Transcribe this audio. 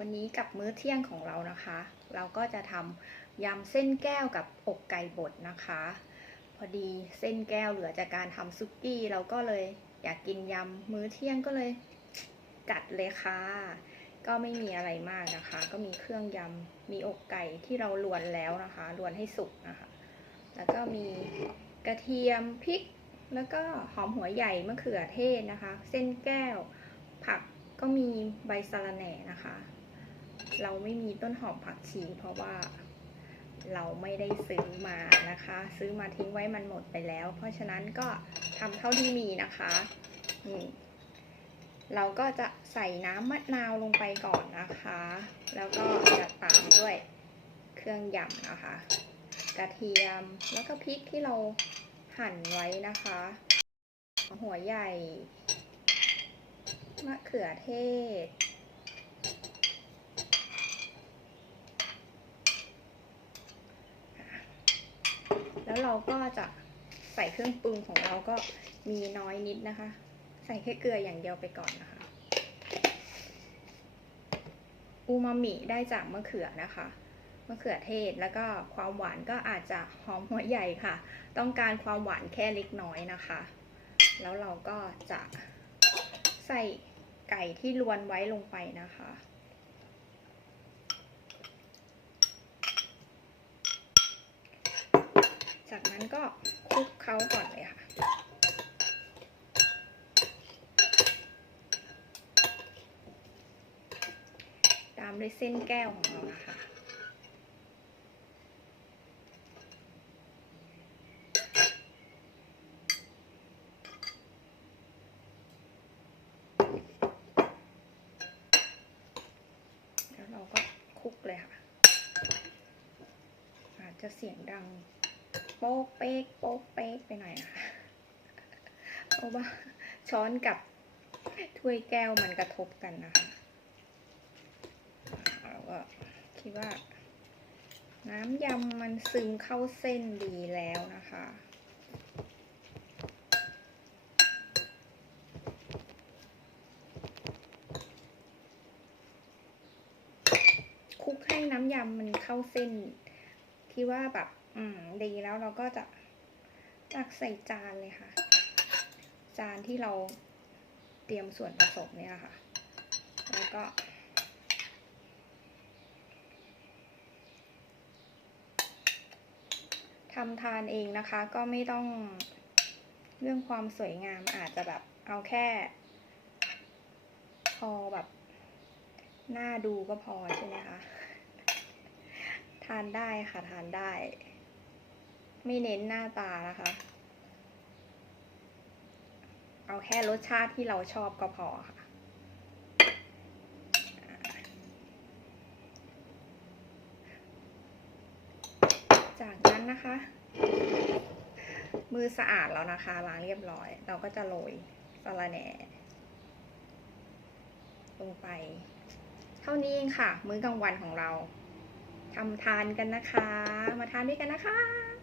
วันนี้กับมื้อเที่ยงของเรานะคะ เราก็จะทำยำเส้นแก้วกับอกไก่บดนะคะ พอดีเส้นแก้วเหลือจากการทำซุกี้เราก็เลยอยากกินยำมื้อเที่ยงก็เลยจัดเลยค่ะ ก็ไม่มีอะไรมากนะคะ ก็มีเครื่องยำมีอกไก่ที่เราลวนแล้วนะคะลวนให้สุกนะคะ แล้วก็มีกระเทียมพริก แล้วก็หอมหัวใหญ่มะเขือเทศนะคะ เส้นแก้ว ผักก็มีใบสะระแหน่นะคะ เราไม่มีต้นหอมผักชีเพราะว่าเราไม่ได้ซื้อมานะคะ ซื้อมาทิ้งไว้มันหมดไปแล้ว เพราะฉะนั้นก็ทำเท่าที่มีนะคะนี่เราก็จะใส่น้ำมะนาวลงไปก่อนนะคะ แล้วก็จะตามด้วยเครื่องยำนะคะ กระเทียมแล้วก็พริกที่เราหั่นไว้นะคะ หัวใหญ่มะเขือเทศ แล้ว เราก็จะใส่เครื่องปรุงของเราก็มีน้อยนิดนะคะ ใส่แค่เกลืออย่างเดียวไปก่อนนะคะ อูมามิได้จากมะเขือนะคะมะเขือเทศแล้วก็ความหวานก็อาจจะหอมหัวใหญ่ค่ะ ต้องการความหวานแค่เล็กน้อยนะคะ แล้วเราก็จะใส่ไก่ที่ลวนไว้ลงไปนะคะ จากนั้นก็คลุกเคล้าก่อนเลยค่ะ ตามด้วยเส้นแก้วของเรานะคะ แล้วเราก็คลุกเลยค่ะ อาจจะเสียงดัง โป๊กเป๊กโป๊กเป๊กไปหน่อยนะคะเพราะว่าช้อนกับถ้วยแก้วมันกระทบกันนะคะเราก็คิดว่า น้ำยำมันซึมเข้าเส้นดีแล้วนะคะคลุกให้น้ำยำมันเข้าเส้นที่ว่าแบบ อืม ดีแล้วเราก็จะตักใส่จานเลยค่ะ จานที่เราเตรียมส่วนผสมเนี่ยค่ะ แล้วก็ ทำทานเองนะคะ ก็ไม่ต้องเรื่องความสวยงามอาจจะแบบเอาแค่ พอแบบหน้าดูก็พอใช่ไหมคะ ทานได้ค่ะ ทานได้ ไม่เน้นหน้าตานะคะ เอาแค่รสชาติที่เราชอบก็พอค่ะ จากนั้นนะคะ มือสะอาดแล้วนะคะล้างเรียบร้อย เราก็จะโรยสะระแหน่ลงไป เท่านี้เองค่ะ มื้อกลางวันของเราทำทานกันนะคะ มาทานด้วยกันนะคะ